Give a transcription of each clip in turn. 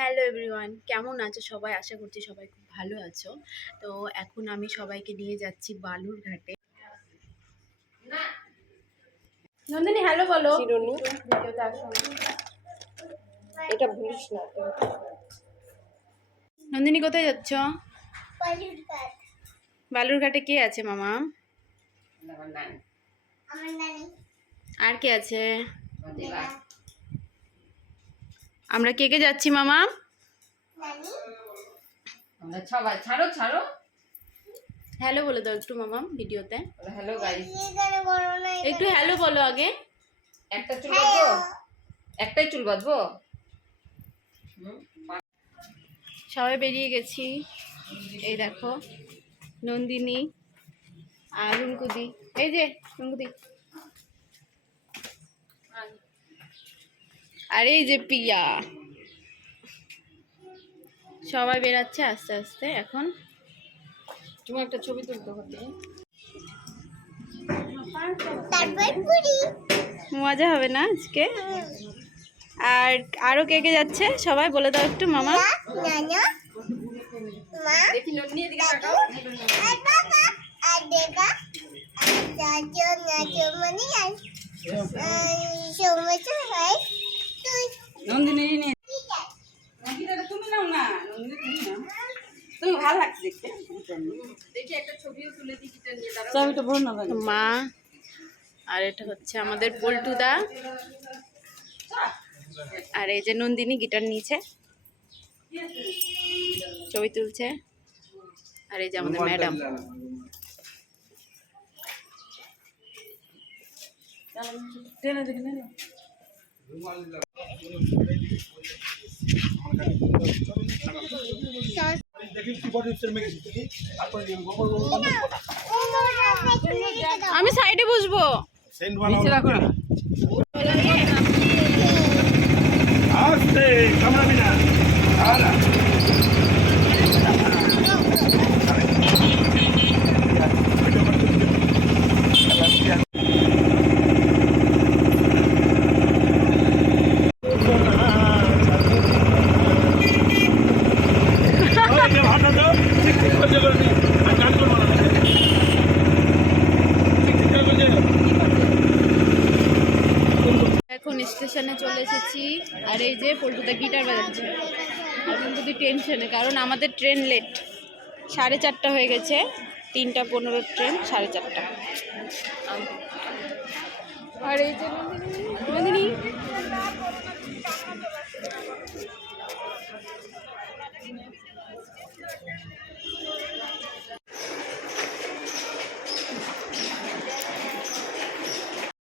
Hello everyone, কেমন আছো সবাই? আশা করছি সবাই খুব ভালো আছো। তো এখন আমি সবাইকে নিয়ে যাচ্ছি বালুরঘাটে। নন্দিনী হ্যালো বলো। চিরুনি এটা ভুলিস না। নন্দিনী কোথায় যাচ্ছ? বালুরঘাটে কে আছে মামা? আর কে আছে? আমরা কে কে যাচ্ছি মামা? সবাই ছাড়ো ছাড়ো। হ্যালো বলে দাও একটু মামা ভিডিওতে। হ্যালো গাইস, একটু হ্যালো বলো আগে। একটা চুল বাঁধবো, একটাই চুল বাঁধবো। সবাই বেরিয়ে গেছি। এই দেখো নন্দিনী আর রুমকুদি। এই যে রুমকুদি আর এই যে পিয়া। সবাই বেরাচ্ছে আস্তে আস্তে। এখন তুমি একটা ছবি তুলতে হবে। মজা হবে না আজকে? আর আরো কে কে যাচ্ছে সবাই বলে দাও একটু মামা। দেখি নন্দিনী এদিকে তাকাও। নন্দিনী তুমি নাও না, নন্দিনী তুমি নাও। তুমি ভালো লাগছে দেখতে। দেখি একটা ছবিও তুলে দিই, গিটার নিয়ে দাঁড়াও। ছবিটা ভর না মা আর এটা হচ্ছে আমাদের পল্টুদা। আর এই যে নন্দিনী গিটার নিয়েছে, ছবি তুলছে। আর এই যে আমাদের ম্যাডাম। টেনে দেখি না। আমি সাইডে বসবো। নিচে রাখো না। আস্তে কামড়াবি না। এখন স্টেশনে চলে এসেছি। আর এই যে পল্টুদা গিটার বাজাচ্ছে। এখন যদি টেনশনে, কারণ আমাদের ট্রেন লেট। 4:30 হয়ে গেছে। 3:15 ট্রেন, 4:30। আর এই যে নন্দিনী।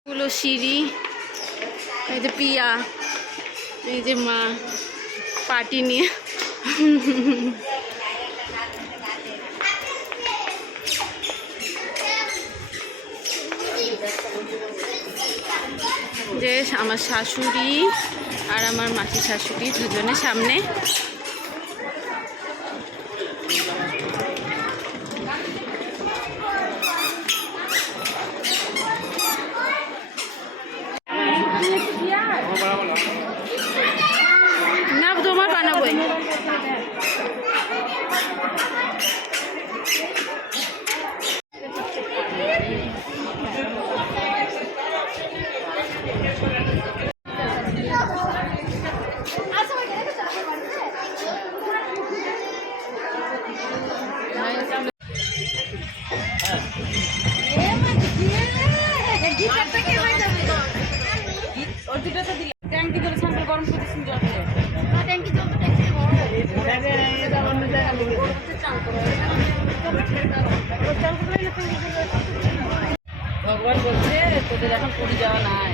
গুলো সিঁড়ি। এই যে পিয়া, এই যে মা পার্টি নিয়ে। যে আমার শাশুড়ি আর আমার মাসি শাশুড়ি দুজনে সামনে। না তোমার বানাবোই। ট্যাঙ্কি করে সামনে গরম করতেছেন জল। ভগবান বলছে তোদের এখন পুরী যাওয়া নাই।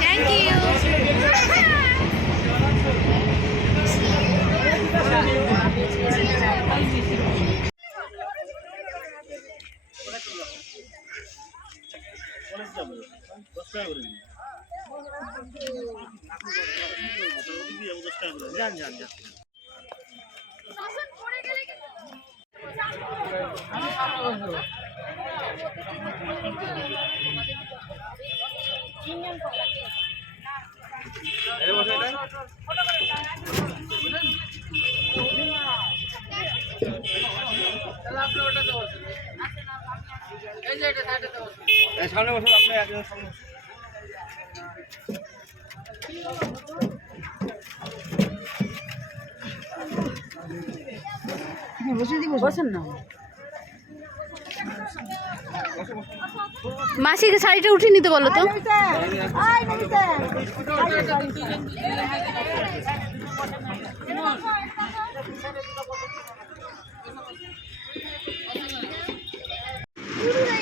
Thank you. যান যান যান সামনে বসুন আপনি একজন সামনে বসেন না মাসিকে শাড়িটা উঠিয়ে নিতে বলো তো। Udah